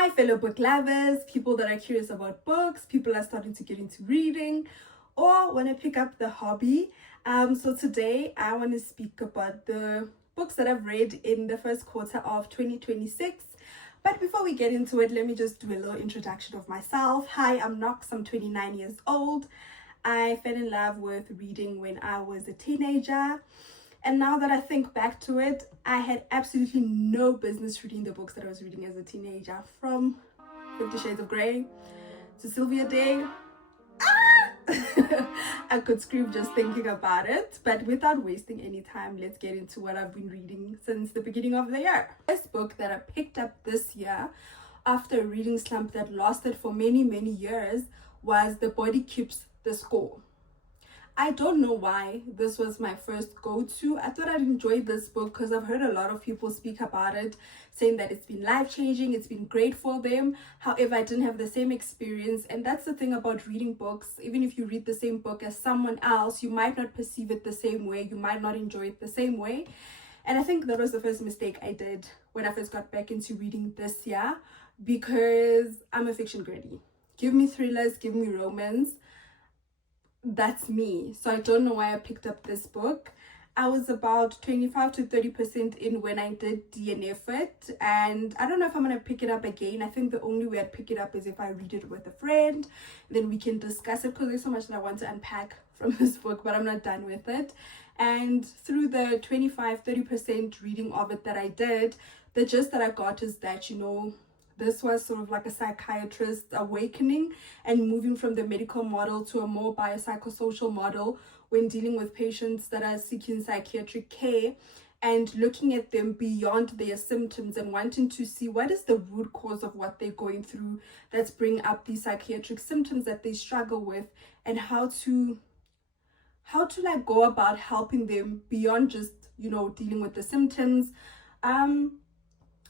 Hi fellow book lovers, people that are curious about books, people that are starting to get into reading or want to pick up the hobby. So today I want to speak about the books that I've read in the first quarter of 2026. But before we get into it, let me just do a little introduction of myself. Hi, I'm Nox, I'm 29 years old. I fell in love with reading when I was a teenager. And now that I think back to it, I had absolutely no business reading the books that I was reading as a teenager, from 50 Shades of Grey to Sylvia Day. I could scream just thinking about it, but without wasting any time, let's get into what I've been reading since the beginning of the year. This book that I picked up this year after a reading slump that lasted for many years was The Body Keeps the Score. I don't know why this was my first go-to. I thought I'd enjoy this book because I've heard a lot of people speak about it, saying that it's been life-changing, it's been great for them. However, I didn't have the same experience, and that's the thing about reading books. Even if you read the same book as someone else, you might not perceive it the same way, you might not enjoy it the same way. And I think that was the first mistake I did when I first got back into reading this year, because I'm a fiction girly. Give me thrillers, give me romance. That's me. So I don't know why I picked up this book. I was about 25 to 30% in when I did DNF it, and I don't know if I'm gonna pick it up again. I think the only way I'd pick it up is if I read it with a friend, then we can discuss it, because there's so much that I want to unpack from this book, but I'm not done with it. And through the 25-30% reading of it that I did, the gist that I got is that, this was sort of like a psychiatrist awakening and moving from the medical model to a more biopsychosocial model when dealing with patients that are seeking psychiatric care, and looking at them beyond their symptoms and wanting to see what is the root cause of what they're going through that's bringing up these psychiatric symptoms that they struggle with, and how to like go about helping them beyond just dealing with the symptoms.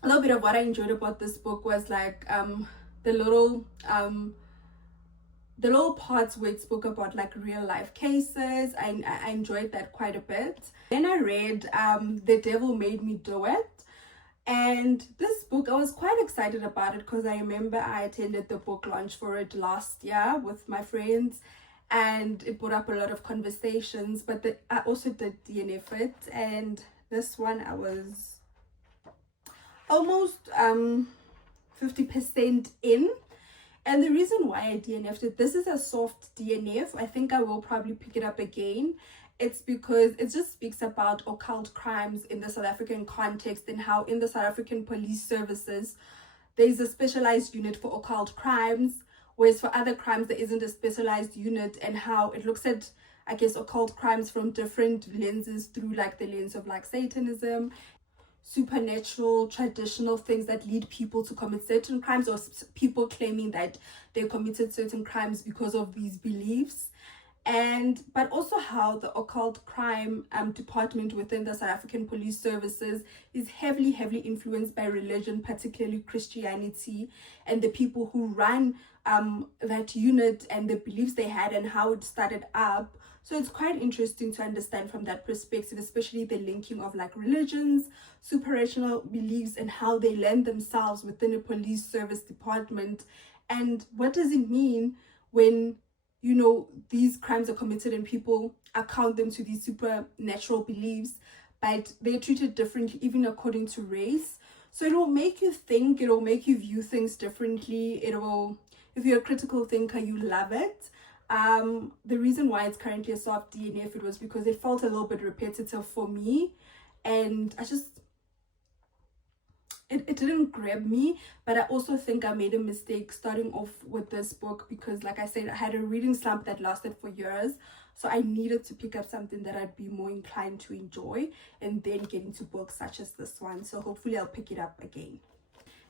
A little bit of what I enjoyed about this book was like the little parts where it spoke about like real life cases. I enjoyed that quite a bit. Then I read The Devil Made Me Do It, and this book I was quite excited about it because I remember I attended the book launch for it last year with my friends, and it brought up a lot of conversations. But I also did DNF it, and this one I was almost 50% in. And the reason why I DNF'd it, this is a soft DNF. I think I will probably pick it up again. It's because it just speaks about occult crimes in the South African context, and how in the South African police services there's a specialized unit for occult crimes, whereas for other crimes there isn't a specialized unit, and how it looks at, I guess, occult crimes from different lenses, through like the lens of like Satanism, supernatural, traditional things that lead people to commit certain crimes, or people claiming that they committed certain crimes because of these beliefs. But also how the occult crime department within the South African police services is heavily influenced by religion, particularly Christianity, and the people who run that unit and the beliefs they had and how it started up. So it's quite interesting to understand from that perspective, especially the linking of like religions, supernatural beliefs, and how they lend themselves within a police service department. And what does it mean when these crimes are committed and people account them to these supernatural beliefs, but they're treated differently even according to race. So it will make you think, it will make you view things differently. It will, if you're a critical thinker, you love it. The reason why it's currently a soft DNF, it was because it felt a little bit repetitive for me, and it didn't grab me. But I also think I made a mistake starting off with this book, because like I said, I had a reading slump that lasted for years, so I needed to pick up something that I'd be more inclined to enjoy, and then get into books such as this one. So hopefully I'll pick it up again.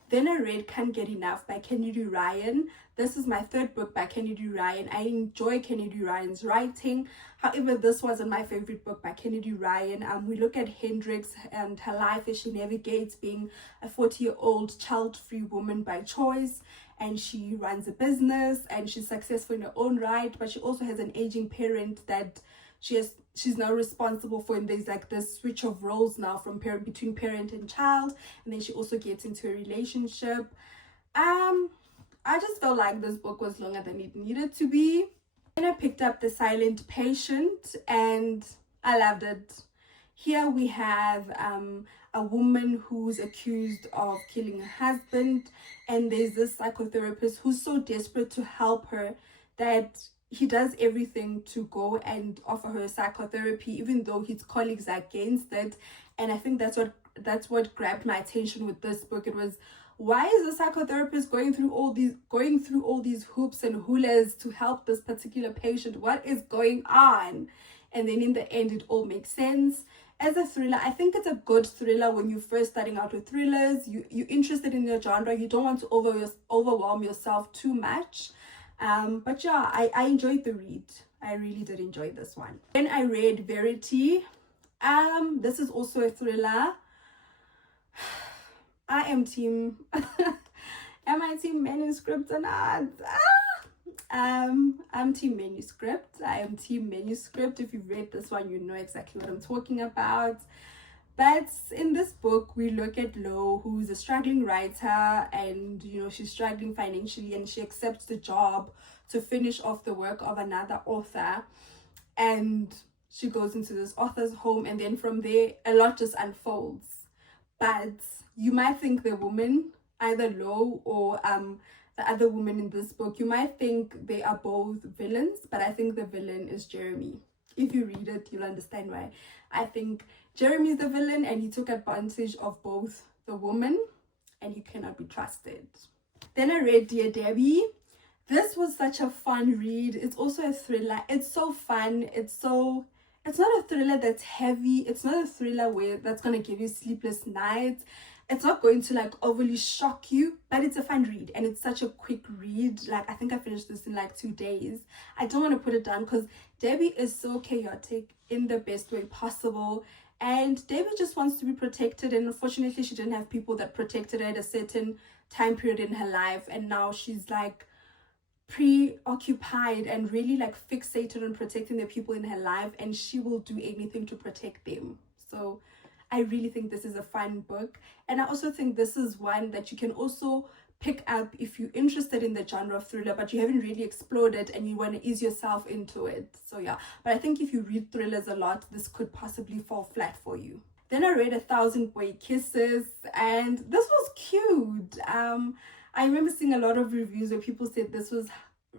Then I read Can't Get Enough by Kennedy Ryan. This is my third book by Kennedy Ryan. I enjoy Kennedy Ryan's writing. However, this wasn't my favorite book by Kennedy Ryan. We look at Hendrix and her life as she navigates being a 40-year-old child-free woman by choice. And she runs a business and she's successful in her own right, but she also has an aging parent that she's now responsible for, and there's like this switch of roles now from between parent and child. And then she also gets into a relationship I just felt like this book was longer than it needed to be. And I picked up The Silent Patient and I loved it. Here we have a woman who's accused of killing her husband, and there's this psychotherapist who's so desperate to help her that he does everything to go and offer her psychotherapy, even though his colleagues are against it. And I think that's what grabbed my attention with this book. It was, why is the psychotherapist going through all these hoops and hulas to help this particular patient? What is going on? And then in the end, it all makes sense. As a thriller, I think it's a good thriller when you're first starting out with thrillers. You're interested in your genre. You don't want to overwhelm yourself too much. But yeah, I enjoyed the read. I really did enjoy this one. Then I read Verity. This is also a thriller. I am team am I team manuscript or not? I'm team manuscript. I am team manuscript. If you've read this one, you know exactly what I'm talking about. But in this book, we look at Lo, who's a struggling writer, and she's struggling financially, and she accepts the job to finish off the work of another author, and she goes into this author's home, and then from there a lot just unfolds. But you might think the woman, either Lo or the other woman in this book, you might think they are both villains, but I think the villain is Jeremy. If you read it, you'll understand why. I think Jeremy is the villain, and he took advantage of both the woman, and he cannot be trusted. Then I read Dear Debbie. This was such a fun read. It's also a thriller. It's so fun. It's not a thriller that's heavy. It's not a thriller that's going to give you sleepless nights. It's not going to like overly shock you, but it's a fun read, and it's such a quick read. Like, I think I finished this in like 2 days. I don't want to put it down because Debbie is so chaotic in the best way possible, and Debbie just wants to be protected, and unfortunately she didn't have people that protected her at a certain time period in her life, and now she's like preoccupied and really like fixated on protecting the people in her life, and she will do anything to protect them. So I really think this is a fun book, and I also think this is one that you can also pick up if you're interested in the genre of thriller, but you haven't really explored it and you want to ease yourself into it. So yeah, but I think if you read thrillers a lot, this could possibly fall flat for you. Then I read 1,000 Boy Kisses, and this was cute. I remember seeing a lot of reviews where people said this was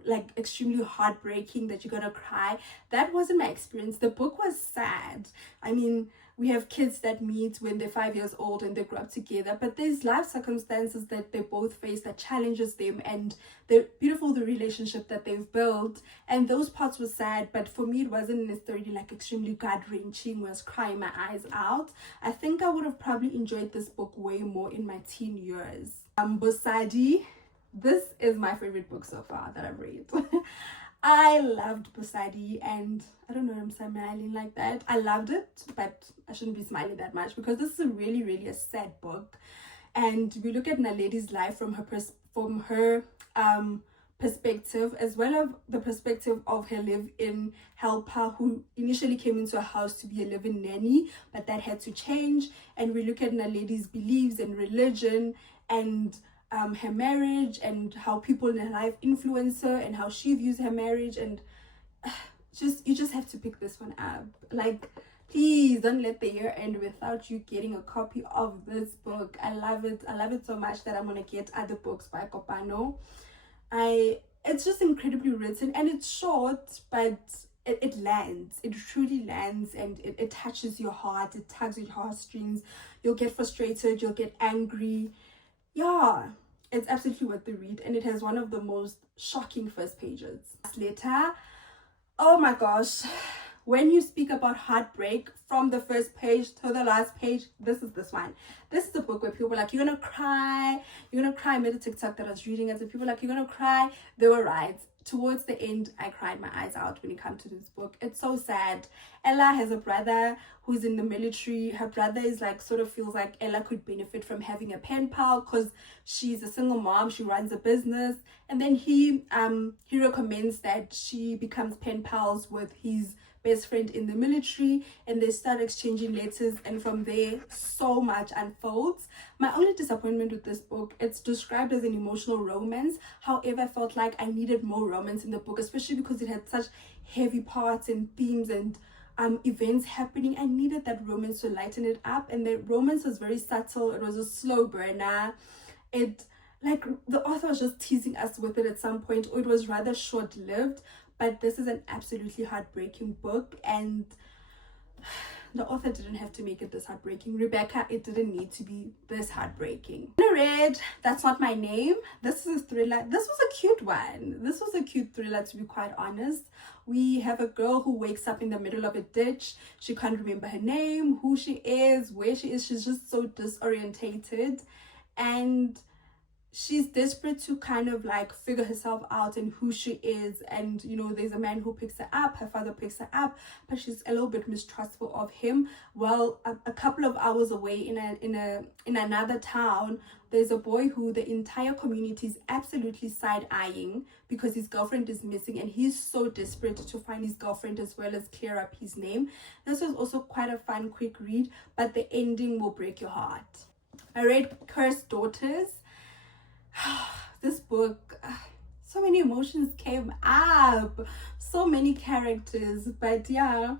like extremely heartbreaking, that you're gonna cry. That wasn't my experience. The book was sad. I mean, we have kids that meet when they're 5 years old and they grow up together, but there's life circumstances that they both face that challenges them, and they're beautiful, the relationship that they've built, and those parts were sad. But for me, it wasn't necessarily like extremely gut-wrenching where I was crying my eyes out. I think I would have probably enjoyed this book way more in my teen years. Bosadi. This is my favorite book so far that I've read. I loved Bosadi, and I don't know if I'm smiling like that. I loved it, but I shouldn't be smiling that much because this is a really, really a sad book. And we look at Naledi's life from her perspective, as well as the perspective of her live-in helper who initially came into a house to be a live-in nanny, but that had to change. And we look at Naledi's beliefs and religion, and her marriage, and how people in her life influence her, and how she views her marriage. And you just have to pick this one up. Like, please don't let the year end without you getting a copy of this book. I love it so much that I'm gonna get other books by Kopano. It's just incredibly written, and it's short, but it lands. It truly lands, and it touches your heart. It tugs at your heartstrings. You'll get frustrated, you'll get angry. Yeah, it's absolutely worth the read, and it has one of the most shocking first pages. Later, oh my gosh, when you speak about heartbreak from the first page to the last page, this is this one. This is the book where people were like, you're gonna cry. I made a TikTok that I was reading it, and people were like, you're gonna cry. They were right. Towards the end, I cried my eyes out when it comes to this book. It's so sad. Ella has a brother who's in the military. Her brother is like, sort of feels like Ella could benefit from having a pen pal because she's a single mom. She runs a business, and then he recommends that she becomes pen pals with his best friend in the military, and they start exchanging letters, and from there so much unfolds. My only disappointment with this book, it's described as an emotional romance. However, I felt like I needed more romance in the book, especially because it had such heavy parts and themes and events happening. I needed that romance to lighten it up, and the romance was very subtle. It was a slow burner. It, like, the author was just teasing us with it at some point, or it was rather short-lived. But this is an absolutely heartbreaking book, and the author didn't have to make it this heartbreaking. Rebecca, it didn't need to be this heartbreaking. I read That's Not My Name. This is a thriller. This was a cute one. This was a cute thriller, to be quite honest. We have a girl who wakes up in the middle of a ditch. She can't remember her name, who she is, where she is. She's just so disorientated, and she's desperate to kind of like figure herself out and who she is. And you know, there's a man who picks her up, her father picks her up, but she's a little bit mistrustful of him. Well, a couple of hours away in another town, there's a boy who the entire community is absolutely side-eyeing because his girlfriend is missing, and he's so desperate to find his girlfriend as well as clear up his name. This was also quite a fun, quick read, but the ending will break your heart. I read Cursed Daughters. This book, so many emotions came up, so many characters, but yeah,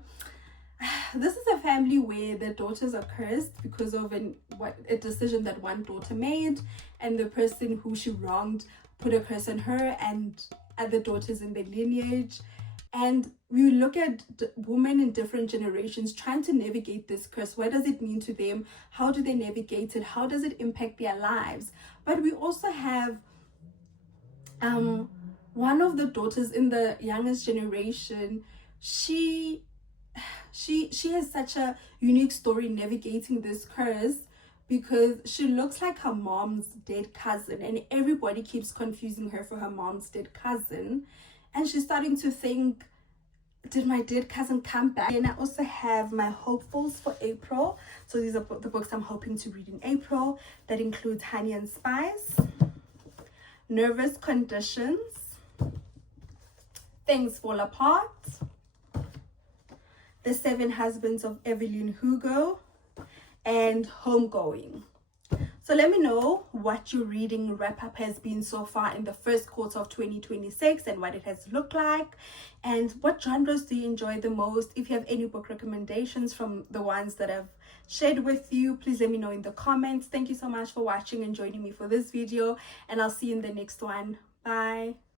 this is a family where the daughters are cursed because of a decision that one daughter made, and the person who she wronged put a curse on her and other daughters in the lineage. And we look at women in different generations trying to navigate this curse. What does it mean to them? How do they navigate it? How does it impact their lives? But we also have one of the daughters in the youngest generation. She has such a unique story navigating this curse, because she looks like her mom's dead cousin, and everybody keeps confusing her for her mom's dead cousin. And she's starting to think, did my dead cousin come back? And I also have my hopefuls for April. So these are the books I'm hoping to read in April. That includes Honey and Spice, Nervous Conditions, Things Fall Apart, The Seven Husbands of Evelyn Hugo, and Homegoing. So let me know what your reading wrap-up has been so far in the first quarter of 2026 and what it has looked like, and what genres do you enjoy the most. If you have any book recommendations from the ones that I've shared with you, please let me know in the comments. Thank you so much for watching and joining me for this video, and I'll see you in the next one. Bye.